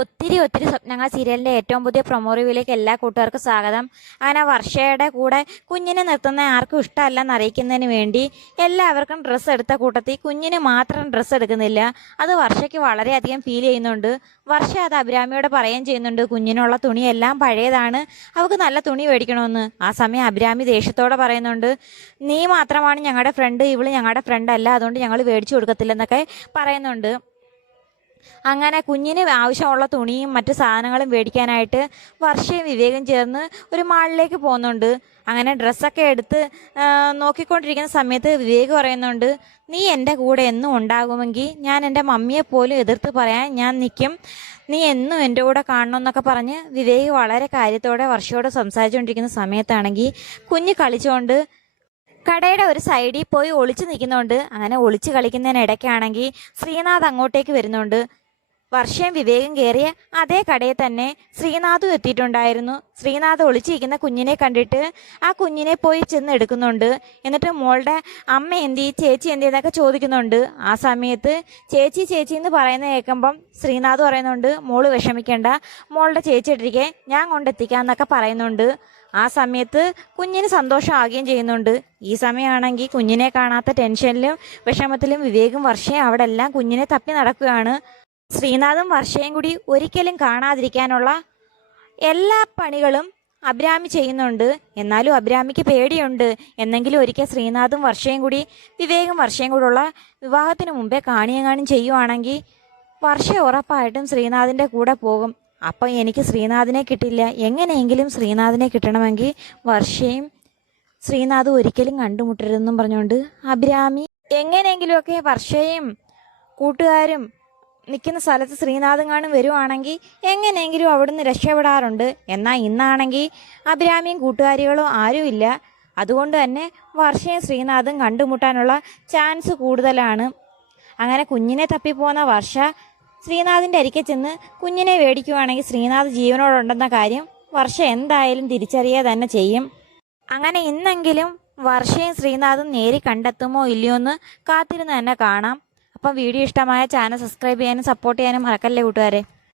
ഒത്തിരി സ്വപ്നങ്ങൾ സീരിയലിൻ്റെ ഏറ്റവും പുതിയ പ്രൊമോ റിവ്യൂയിലേക്ക് എല്ലാ കൂട്ടുകാർക്കും സ്വാഗതം. അങ്ങനെ വർഷയുടെ കൂടെ കുഞ്ഞിനെ നിർത്തുന്ന ആർക്കും ഇഷ്ടമല്ലെന്ന് അറിയിക്കുന്നതിന് വേണ്ടി എല്ലാവർക്കും ഡ്രസ്സ് എടുത്ത കൂട്ടത്തിൽ കുഞ്ഞിന് മാത്രം ഡ്രസ്സ് എടുക്കുന്നില്ല. അത് വർഷയ്ക്ക് വളരെയധികം ഫീൽ ചെയ്യുന്നുണ്ട്. വർഷ അത് അഭിരാമിയോട് പറയുകയും ചെയ്യുന്നുണ്ട്, കുഞ്ഞിനുള്ള തുണിയെല്ലാം പഴയതാണ്, അവൾക്ക് നല്ല തുണി മേടിക്കണമെന്ന്. ആ സമയം അഭിരാമി ദേഷ്യത്തോടെ പറയുന്നുണ്ട്, നീ മാത്രമാണ് ഞങ്ങളുടെ ഫ്രണ്ട്, ഇവള് ഞങ്ങളുടെ ഫ്രണ്ട് അല്ല, അതുകൊണ്ട് ഞങ്ങൾ മേടിച്ചു കൊടുക്കത്തില്ലെന്നൊക്കെ പറയുന്നുണ്ട്. അങ്ങനെ കുഞ്ഞിന് ആവശ്യമുള്ള തുണിയും മറ്റു സാധനങ്ങളും മേടിക്കാനായിട്ട് വർഷയും വിവേകം ചേർന്ന് ഒരു മാളിലേക്ക് പോകുന്നുണ്ട്. അങ്ങനെ ഡ്രസ്സൊക്കെ എടുത്ത് നോക്കിക്കൊണ്ടിരിക്കുന്ന സമയത്ത് വിവേക് പറയുന്നുണ്ട്, നീ എൻ്റെ കൂടെ എന്നും ഉണ്ടാകുമെങ്കിൽ ഞാൻ എൻ്റെ മമ്മിയെ പോലും എതിർത്ത് പറയാൻ ഞാൻ നിൽക്കും, നീ എന്നും എൻ്റെ കൂടെ കാണണമെന്നൊക്കെ പറഞ്ഞ് വിവേക് വളരെ കാര്യത്തോടെ വർഷയോട് സംസാരിച്ചുകൊണ്ടിരിക്കുന്ന സമയത്താണെങ്കിൽ കുഞ്ഞ് കളിച്ചുകൊണ്ട് കടയുടെ ഒരു സൈഡിൽ പോയി ഒളിച്ചു നിൽക്കുന്നുണ്ട്. അങ്ങനെ ഒളിച്ചു കളിക്കുന്നതിനിടയ്ക്കാണെങ്കിൽ ശ്രീനാഥ് അങ്ങോട്ടേക്ക് വരുന്നുണ്ട്. വർഷയും വിവേകം കയറിയ അതേ കടയിൽ തന്നെ ശ്രീനാഥും എത്തിയിട്ടുണ്ടായിരുന്നു. ശ്രീനാഥ് ഒളിച്ചിരിക്കുന്ന കുഞ്ഞിനെ കണ്ടിട്ട് ആ കുഞ്ഞിനെ പോയി ചെന്ന് എടുക്കുന്നുണ്ട്. എന്നിട്ട് മോളുടെ അമ്മ എന്തി, ചേച്ചി എന്തി എന്നൊക്കെ ചോദിക്കുന്നുണ്ട്. ആ സമയത്ത് ചേച്ചി ചേച്ചി എന്ന് പറയുന്നത് കേൾക്കുമ്പം ശ്രീനാഥ് പറയുന്നുണ്ട്, മോള് വിഷമിക്കേണ്ട, മോളുടെ ചേച്ചി ഇട്ടിരിക്കെ ഞാൻ കൊണ്ടെത്തിക്കാന്നൊക്കെ പറയുന്നുണ്ട്. ആ സമയത്ത് കുഞ്ഞിന് സന്തോഷമാകുകയും ചെയ്യുന്നുണ്ട്. ഈ സമയമാണെങ്കിൽ കുഞ്ഞിനെ കാണാത്ത ടെൻഷനിലും വിഷമത്തിലും വിവേകും വർഷയും അവിടെ എല്ലാം കുഞ്ഞിനെ തപ്പി നടക്കുകയാണ്. ശ്രീനാഥും വർഷയും കൂടി ഒരിക്കലും കാണാതിരിക്കാനുള്ള എല്ലാ പണികളും അഭിരാമി ചെയ്യുന്നുണ്ട്. എന്നാലും അഭിരാമിക്ക് പേടിയുണ്ട്, എന്നെങ്കിലും ഒരിക്കൽ ശ്രീനാഥും വർഷയും കൂടി വിവേകും വർഷയും കൂടെയുള്ള വിവാഹത്തിന് മുമ്പേ കാണുകയും ചെയ്യുവാണെങ്കിൽ വർഷ ഉറപ്പായിട്ടും ശ്രീനാഥിൻ്റെ കൂടെ പോകും. അപ്പം എനിക്ക് ശ്രീനാഥിനെ കിട്ടില്ല, എങ്ങനെയെങ്കിലും ശ്രീനാഥിനെ കിട്ടണമെങ്കിൽ വർഷയും ശ്രീനാഥും ഒരിക്കലും കണ്ടുമുട്ടരുതെന്നും പറഞ്ഞുകൊണ്ട് അഭിരാമി എങ്ങനെയെങ്കിലുമൊക്കെ വർഷയും കൂട്ടുകാരും നിൽക്കുന്ന സ്ഥലത്ത് ശ്രീനാഥും കാണും വരുവാണെങ്കിൽ എങ്ങനെയെങ്കിലും അവിടുന്ന് രക്ഷപ്പെടാറുണ്ട്. എന്നാൽ ഇന്നാണെങ്കിൽ അഭിരാമിയും കൂട്ടുകാരികളും ആരുമില്ല. അതുകൊണ്ട് തന്നെ വർഷയും ശ്രീനാഥും കണ്ടുമുട്ടാനുള്ള ചാൻസ് കൂടുതലാണ്. അങ്ങനെ കുഞ്ഞിനെ തപ്പിപ്പോകുന്ന വർഷ ശ്രീനാഥിൻ്റെ അരികെ ചെന്ന് കുഞ്ഞിനെ മേടിക്കുവാണെങ്കിൽ ശ്രീനാഥ് ജീവനോടുണ്ടെന്ന കാര്യം വർഷ എന്തായാലും തിരിച്ചറിയുക തന്നെ ചെയ്യും. അങ്ങനെ ഇന്നെങ്കിലും വർഷയും ശ്രീനാഥും നേരി കണ്ടെത്തുമോ ഇല്ലയോ എന്ന് കാത്തിരുന്ന് തന്നെ കാണാം. അപ്പം വീഡിയോ ഇഷ്ടമായ ചാനൽ സബ്സ്ക്രൈബ് ചെയ്യാനും സപ്പോർട്ട് ചെയ്യാനും മറക്കല്ലേ കൂട്ടുകാരെ.